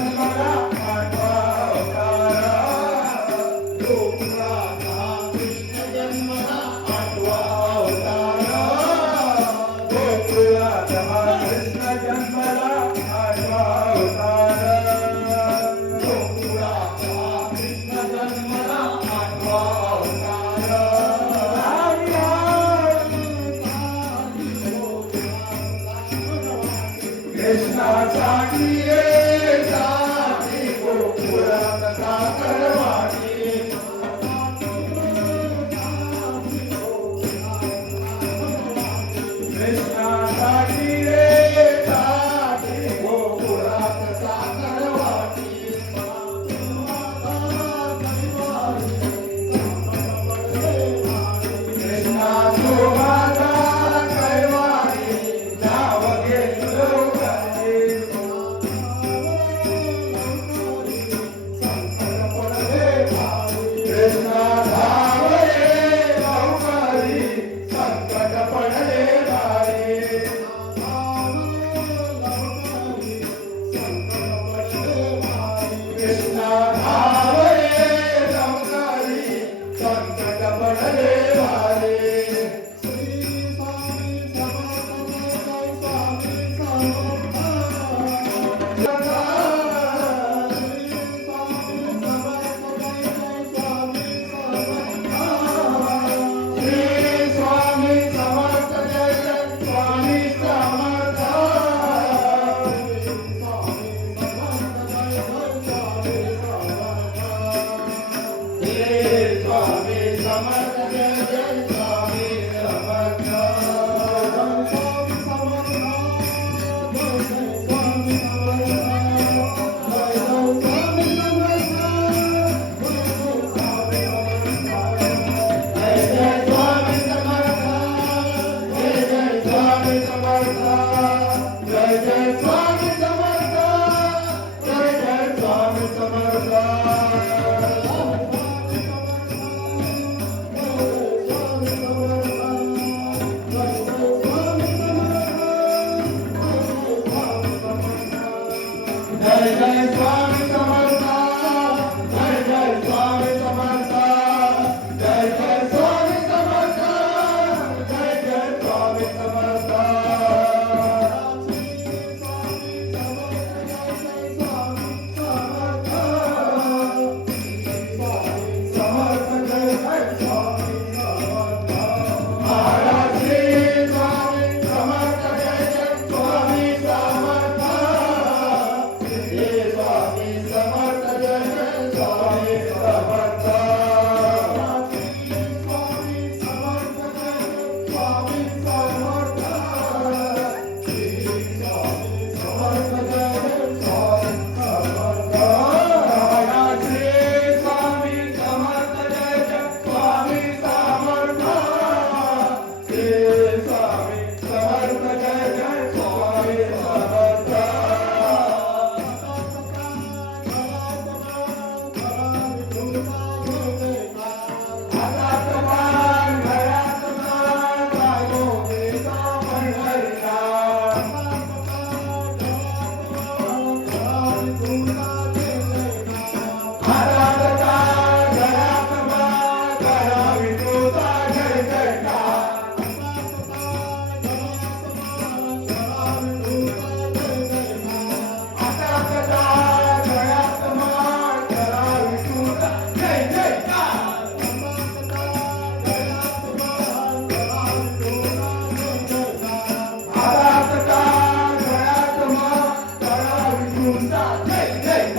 जन्मला आठवा अवतार गोकुळाचा कृष्ण जन्मला आठवा अवतार गोकुळाचा कृष्ण जन्मला आठवा अवतार गोकुळाचा कृष्ण जन्मला आठवा कृष्णासाठी साठी गोकुळात साखर वाटी कृष्णासाठी साठी गोकुळात साखर वाटी कृष्णा तो माझा कैवारी नाव घेतलो कृष्णा धावले लवकरी संकट पडले भारी कृष्णा धावले लवकरी संकट पडले भारी जय जय स्वामी समर्थ जय जय स्वामी समर्थ जय जय स्वामी समर्थ जय जय स्वामी समर्थ महाराज श्री स्वामी समर्थ जय जय स्वामी समर्थ स्वामी समर्थ जय जय स्वामी समर्थ स्वामी समर्थ जय जय स्वामी समर्थ स्वामी समर्थ जय जय स्वामी समर्थ श्री स्वामी समर्थ जय जय स्वामी समर्थ श्री स्वामी समर्थ जय जय स्वामी समर्थ जय जय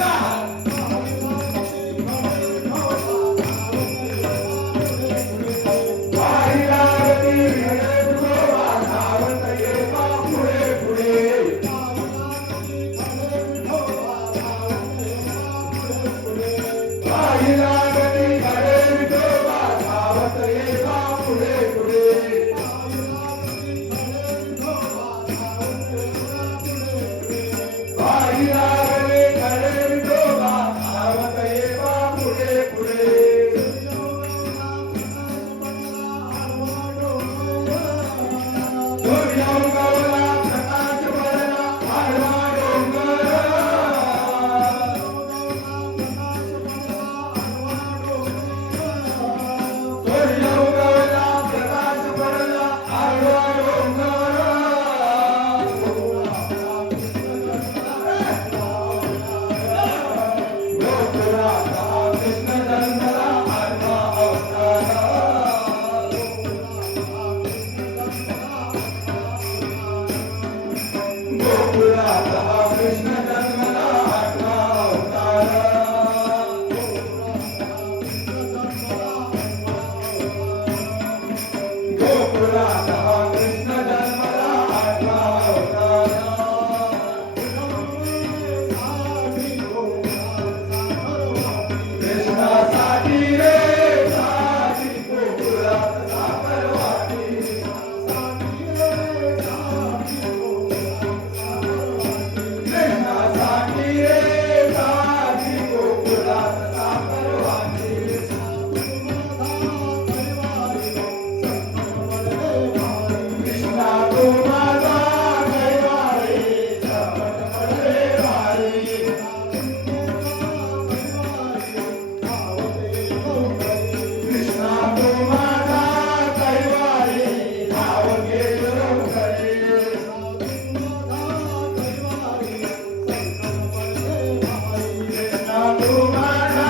तू माझा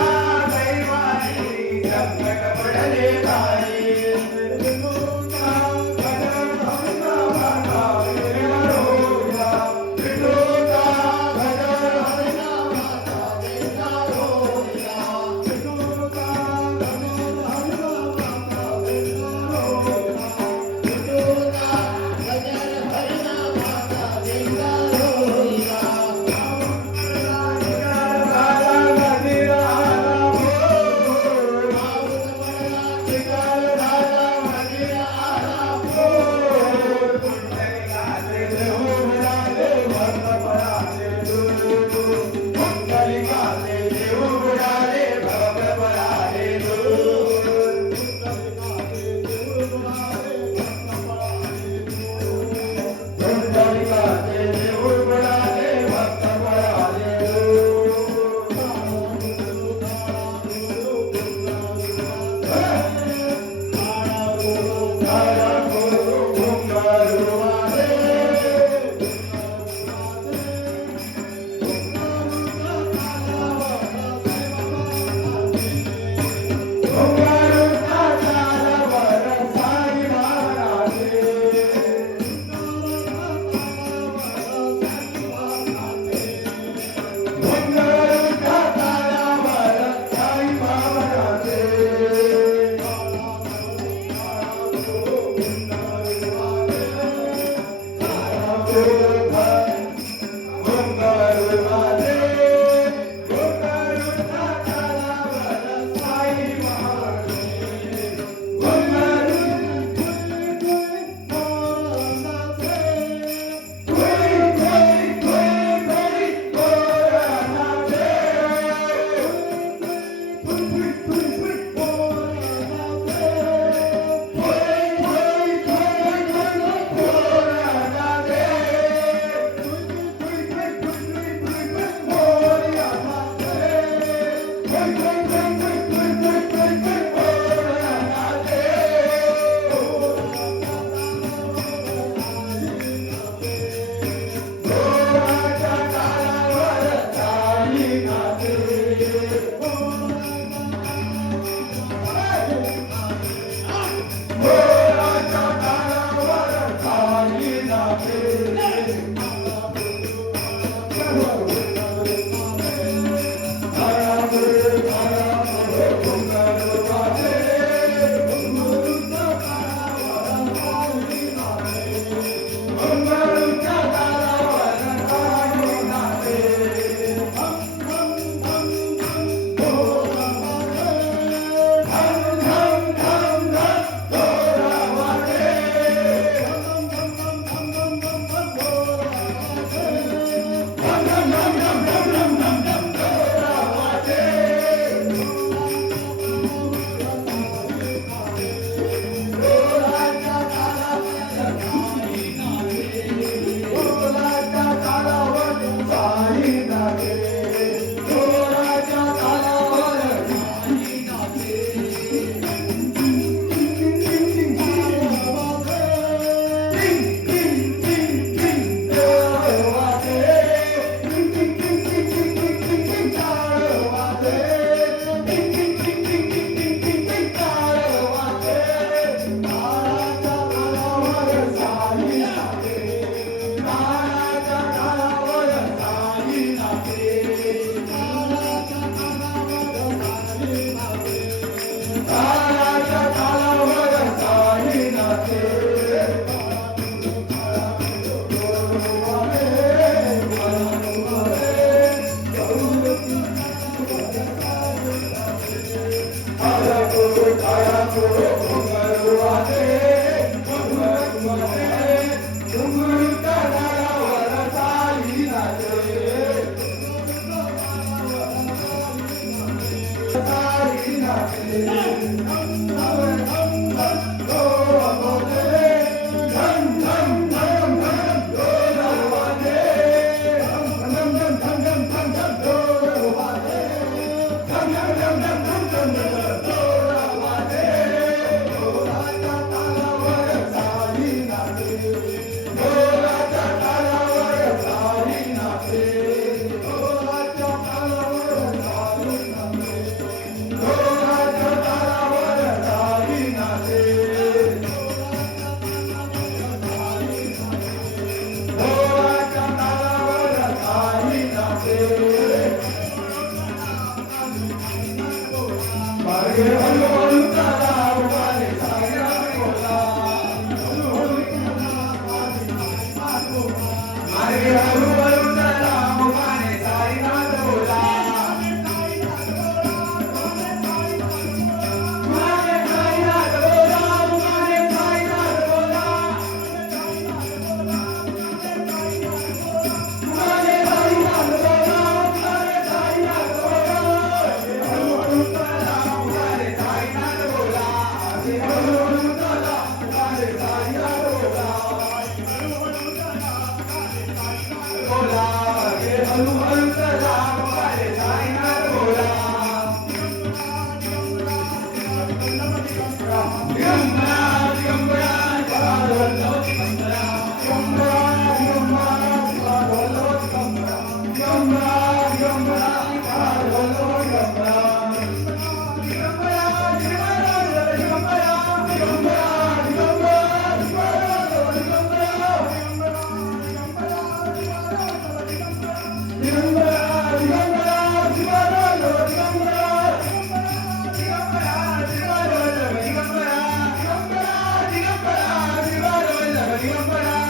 दैवानी संकट पडले भारी विठूचा गजर हरिचा माता देवा रोजा विठूचा गजर हरिचा माता देवा रोजा विठूचा गजर हरिचा माता देवा रोजा विठूचा गजर हरिचा माता देवा रोजा मार्गे हळूहळू चला उभारे साईनाथ बोला मार्गे हळूहळू चला उभारे साईनाथ बोला उभारे साईनाथ बोला उभारे साईनाथ बोला उभारे साईनाथ बोला उभारे साईनाथ बोला हळूहळू चला उभारे साईनाथ बोला हळूहळू चला उभारे साईनाथ बोला बोला हळूहळू चला उभारे साईनाथ बोला दिगंबरा दिगंबरा दिगंबरा दिगंबरा दिगंबरा दिगंबरा दिगंबरा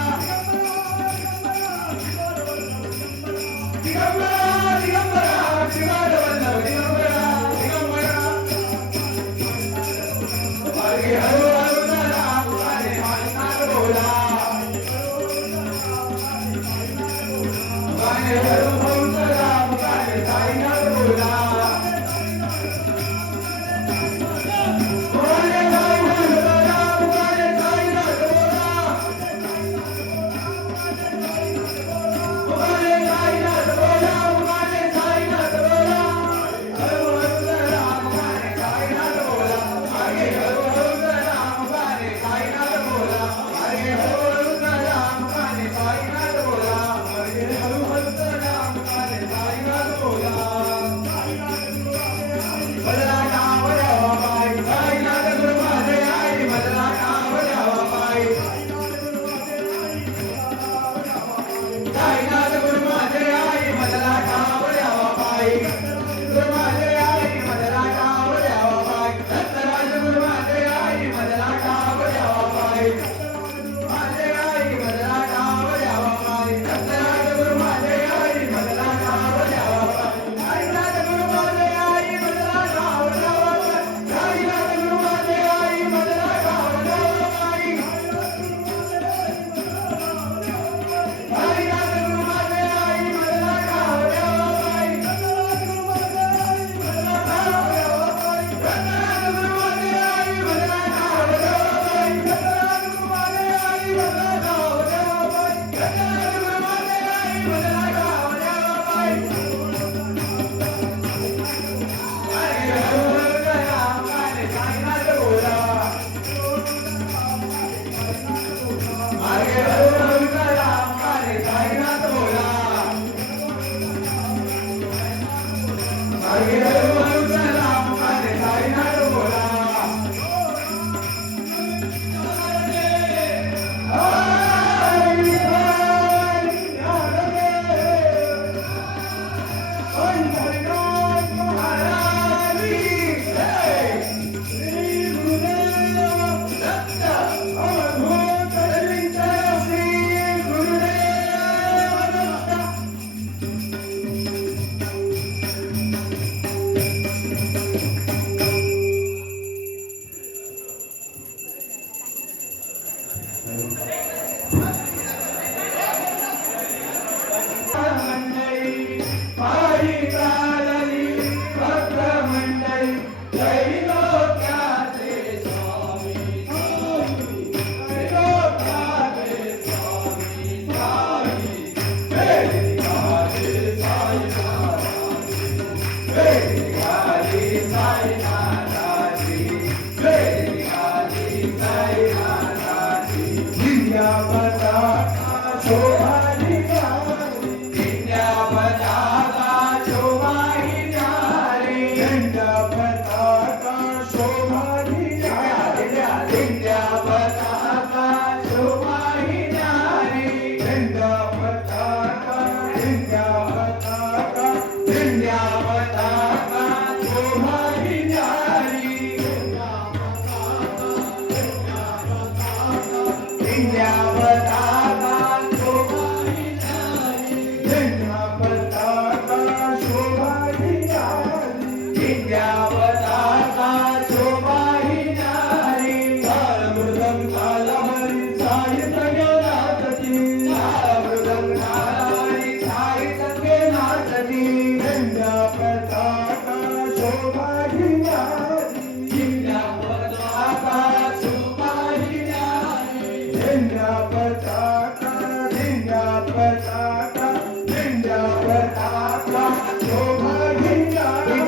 पताका शोभा घेणारी झेंडा पताका शोभा घेणारी झेंडा पताका झेंडा पताका झेंडा पताका शोभा घेणारी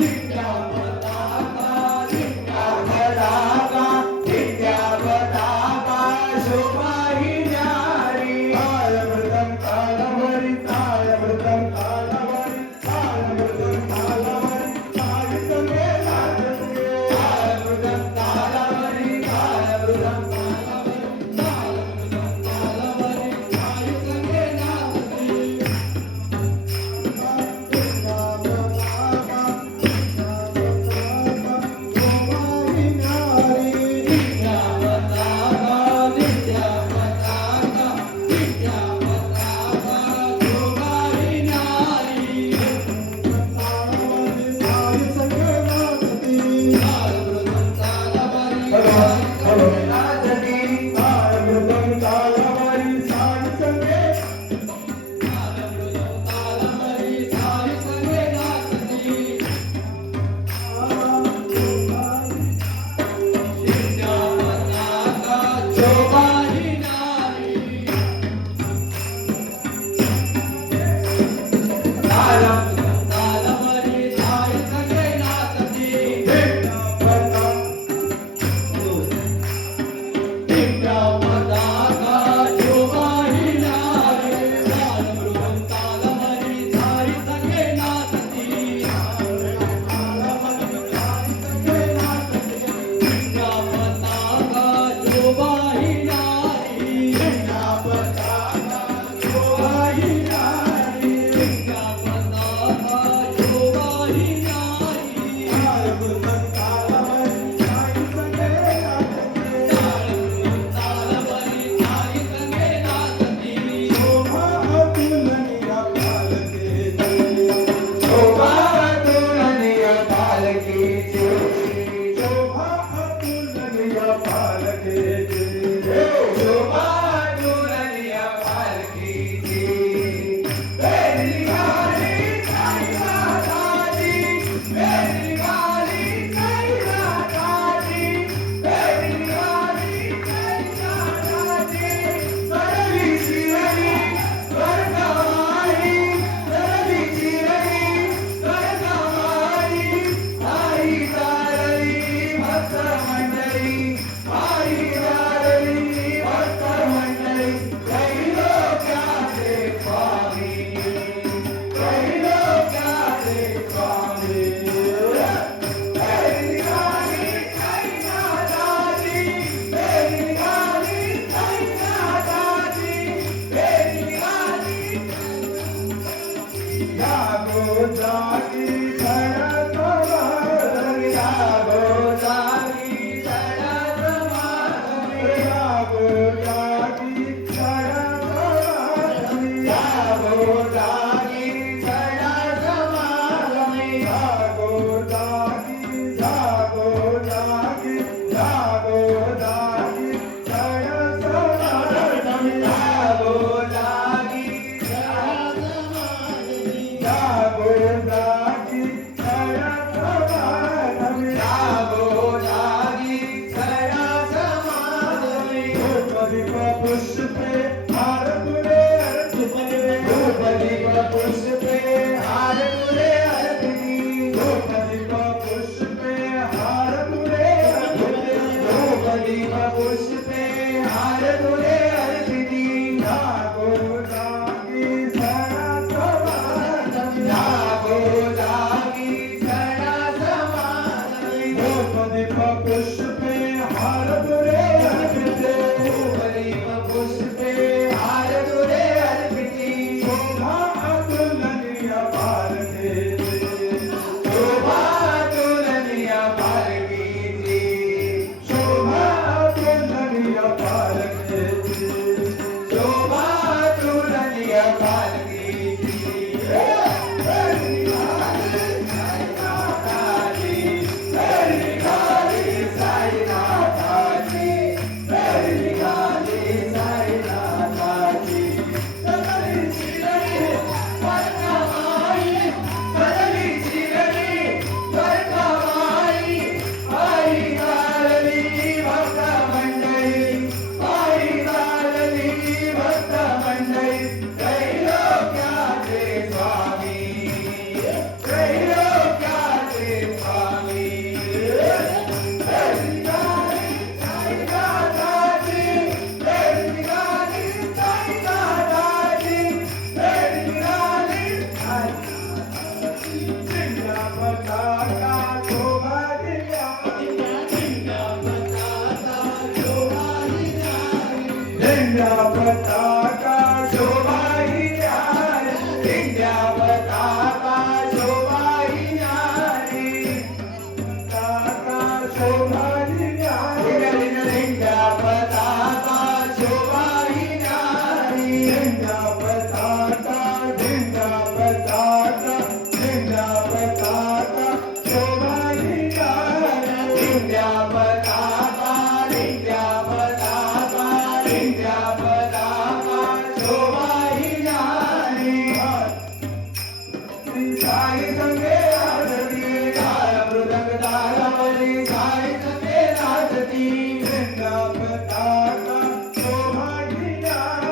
झेंडा पताका झेंडा पताका झेंडा पताका शोभा घेणारी तालमृदं तालवरी तालमृदं तालवरी तालमृदं पताका शोभाविणारी झेंडा पताका शोभाविणारी झेंडा पताका शोभाविणारी झेंडा पताका शोभाविणारी पताका शोभाविणारी झेंडा पताका शोभाविणारी झेंडा पताका झेंडा पताका झेंडा पताका शोभाविणारी झेंडा पताका झेंडा पताका झेंडा पताका शोभाविणारी साई संगे आरती काळ मृदंग तालावली साई संगे नाचती झेंडा पताका शोभाविणारी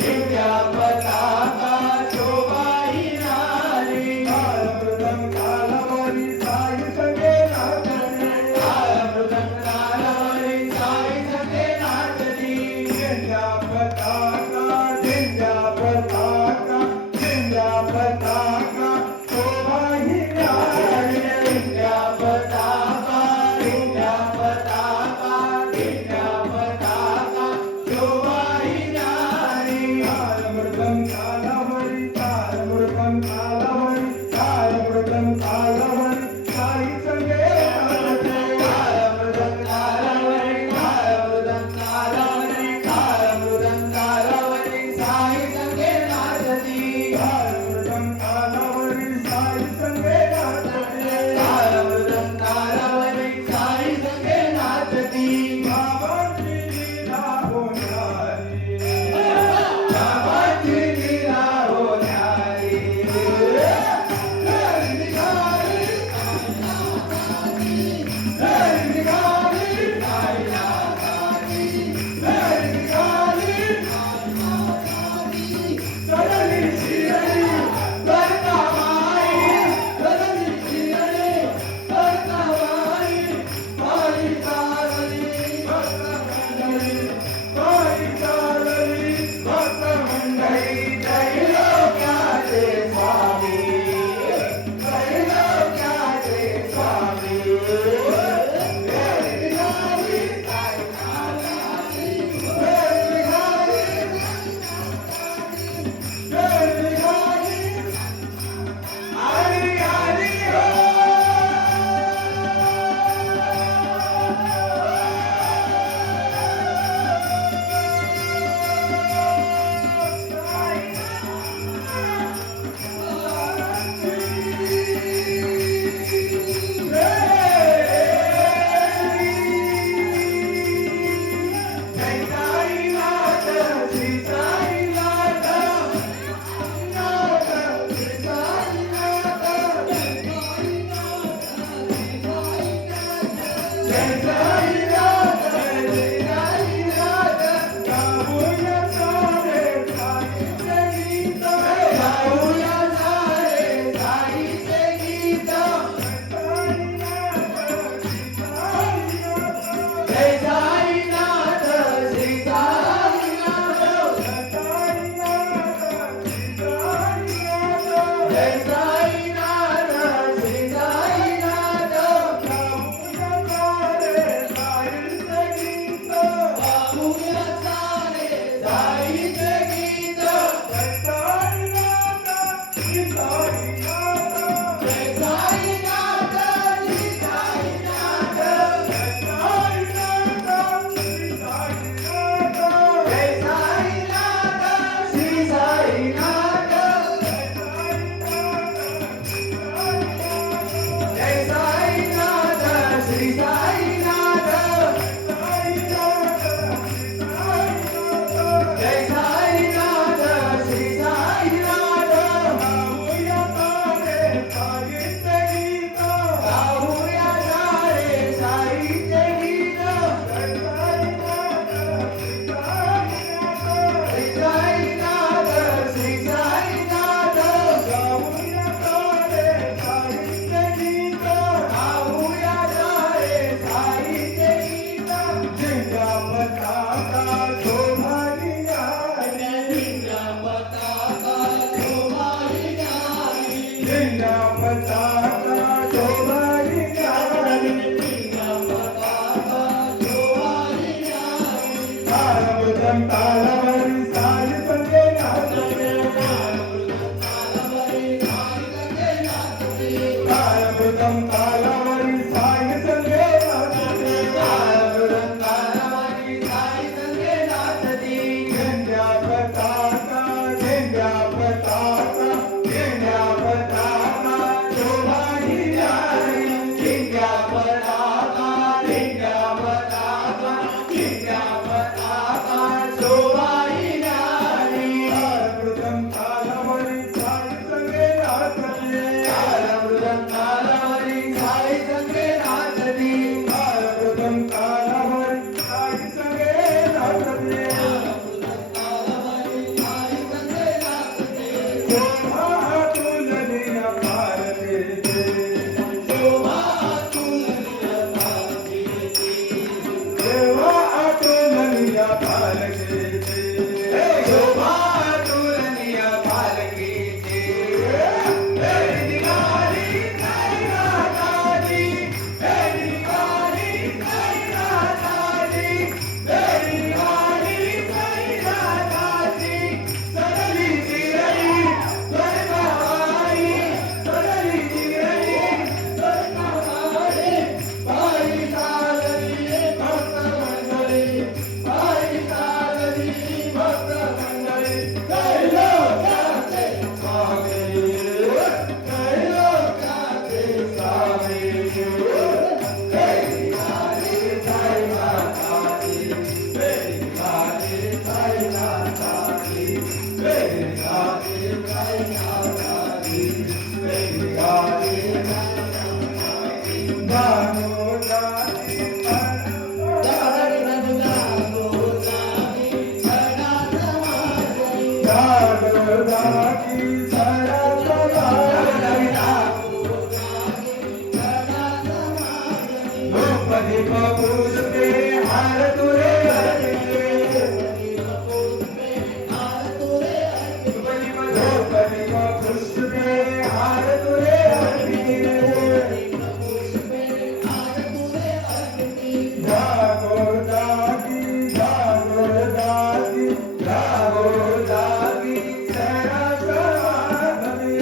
झेंडा पताका शोभाविणारी काळ मृदंग तालावली साई संगे नाचती काळ मृदंग तालावली साई संगे नाचती झेंडा पताका झेंडा पताका झेंडा पताका शोभाविणारी झेंडा पताका झेंडा पताका झेंडा पताका शोभाविणारी तालमृदंग तालावली तालमृदंग तालावली तालमृदंग तालावली साई संगे नाचते तालमृदंग तालावली तालमृदंग तालावली तालमृदंग तालावली साई संगे नाचती तालमृदंग तालावली साई संगे नाचते तालमृदंग तालावली साई संगे नाचती बाबाची लीला होणारी बाबाची लीला होणारी हरी निघाली हरी निघाली साईला गाणी हरी निघाली चढली शिरडी बरकामाई चढली शिरडी बरकामाई पायी चालली भक्त मंडळी पायी चालली भक्त मंडळी त्रैलोक्याचे स्वामी त्रैलोक्याचे स्वामी हरी निघाली साईला गाणी हरी निघाली हरी निघाली हरी हरी हो जय साईनाथ श्री साईनाथ नाथ श्री साईनाथ जय साईनाथ श्री साईनाथ गाऊया सारे साईचे गीत गाऊया सारे साईचे गीत जय साईनाथ श्री साईनाथ जय साईनाथ श्री साईनाथ गाऊया सारे साईचे गीत गाऊया सारे साईचे गीत जय साईनाथ श्री साईनाथ जय साईनाथ श्री साईनाथ जय साईनाथ श्री साईनाथ जय साईनाथ श्री साईनाथ जय साईनाथ श्री साईनाथ जय साईनाथ श्री साईनाथ गाऊया सारे साईचे गीत गाऊया सारे साईचे गीत जय साईनाथ श्री साईनाथ गाऊया सारे साईचे गीत गाऊया सारे साईचे गीत झेंडा पताका शोभाविणारी झेंडा पताका शोभाविणारी झेंडा पताका तालमृदम तालावरी साई संगे नाचते तालमृदंग तालावरी साई संगे नाचती झेंड्या पताका झेंड्या पताका झेंड्या पताका शोभा ही न्यारी झेंड्या पताका झेंड्या पताका झेंड्या पताका शोभाही न्यारी तालमृदम तालावरी साई संगे नाचते तालमृदंग तालावरी साई संगे नाचती तालमृदम तालावरी साई संगे नाचते तालावरी साई संगे नाचते शोभा तुलनिया पारते शोभा तुलनीय पालकीची देवा तुलनिया पालके शोभा तुलनीय पालकीची निघाली साईनाथाची निघाली साईनाथाची निघाली साईनाथाची सगळी चिरई स्वर्गवारी सगळी चिरई स्वर्गवारी पायी चालली भक्त मंडळी पायी चालली भक्त मंडळी त्रैलोक्याचे स्वामी त्रैलोक्याचे स्वामी निघाली साईनाथाची निघाली साईनाथाची निघाली साईनाथाची निघाली जानो जाती जागो जागी द्रौपदी पुष्पे हार तुरे द्रौपदी पुष्पे हार तुरे जागो जागी जागो जागी जागो जागी सरा समाधवी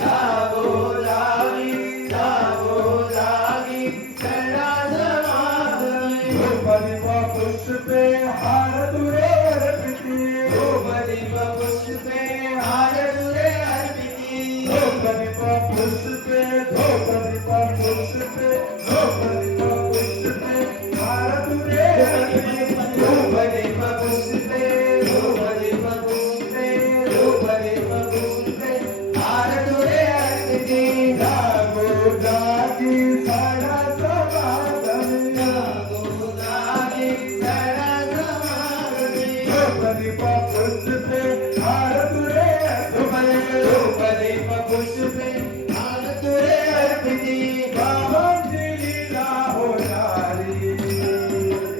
जागो जागी जागो जागी सदा समाधवी द्रौपदी पुष्पे हार तुरे अर्पिती द्रौपदी पुष्पे हार तुरे अर्पिती द्रौपदी पुष्पे द्रौपदी पुष्पे द्रौपदी पुष्पे हार तुरे अर्पिती द्रौपदी पुष्पे द्रौपदी पुष्पे द्रौपदी पुष्पे हार तुरे अर्पिती जागो जागी साडा समाधवी जागो जागी सदा समाधवी द्रौपदी पुष्पे हार तुरे द्रौपदी पुष्पे हार तुरे अर्पिती बाबांची लीला होणारी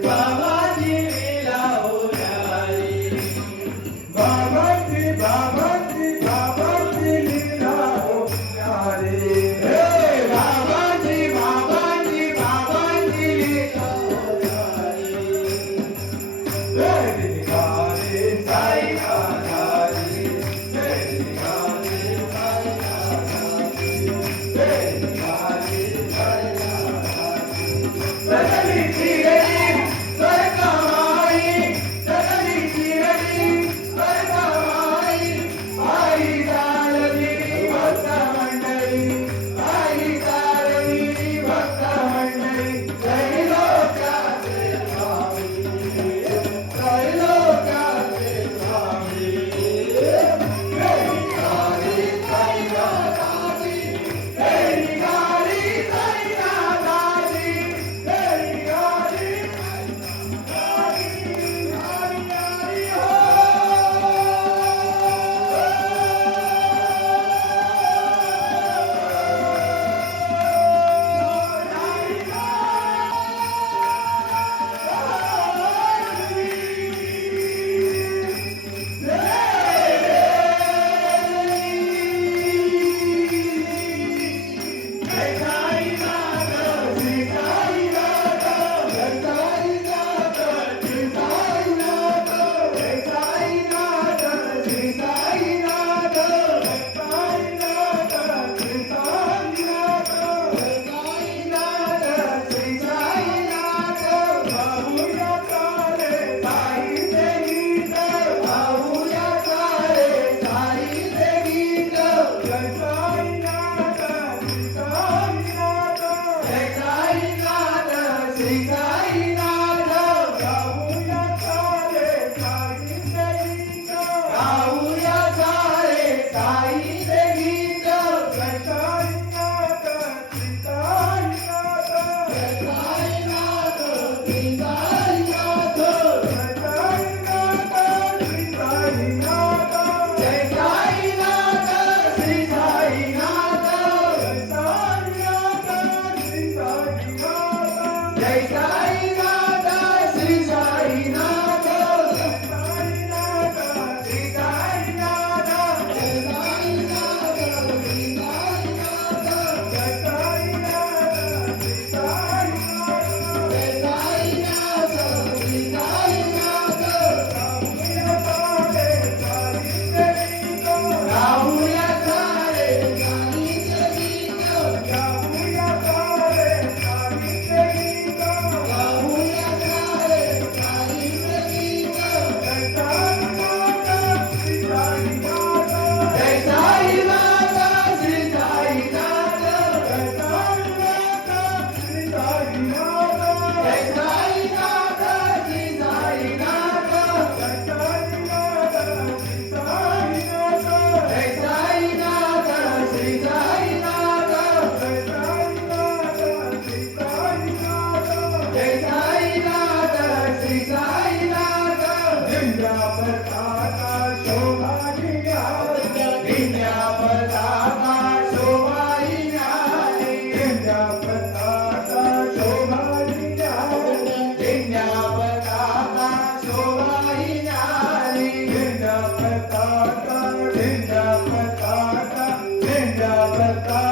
बाबाजी लीला होणारी बाबांची बाबांची बाबांची लीला होणारी हे बाबाजी बाबाजी बाबाजी लीला होणारी जय निघाले साई नाथाची जय निघाली साई नाथाची जय निघाली साई नाथाची सगळी चिरई स्वर्गवारी सगळी चिरई स्वर्गवारी पायी चालली भक्त मंडळी समर्थ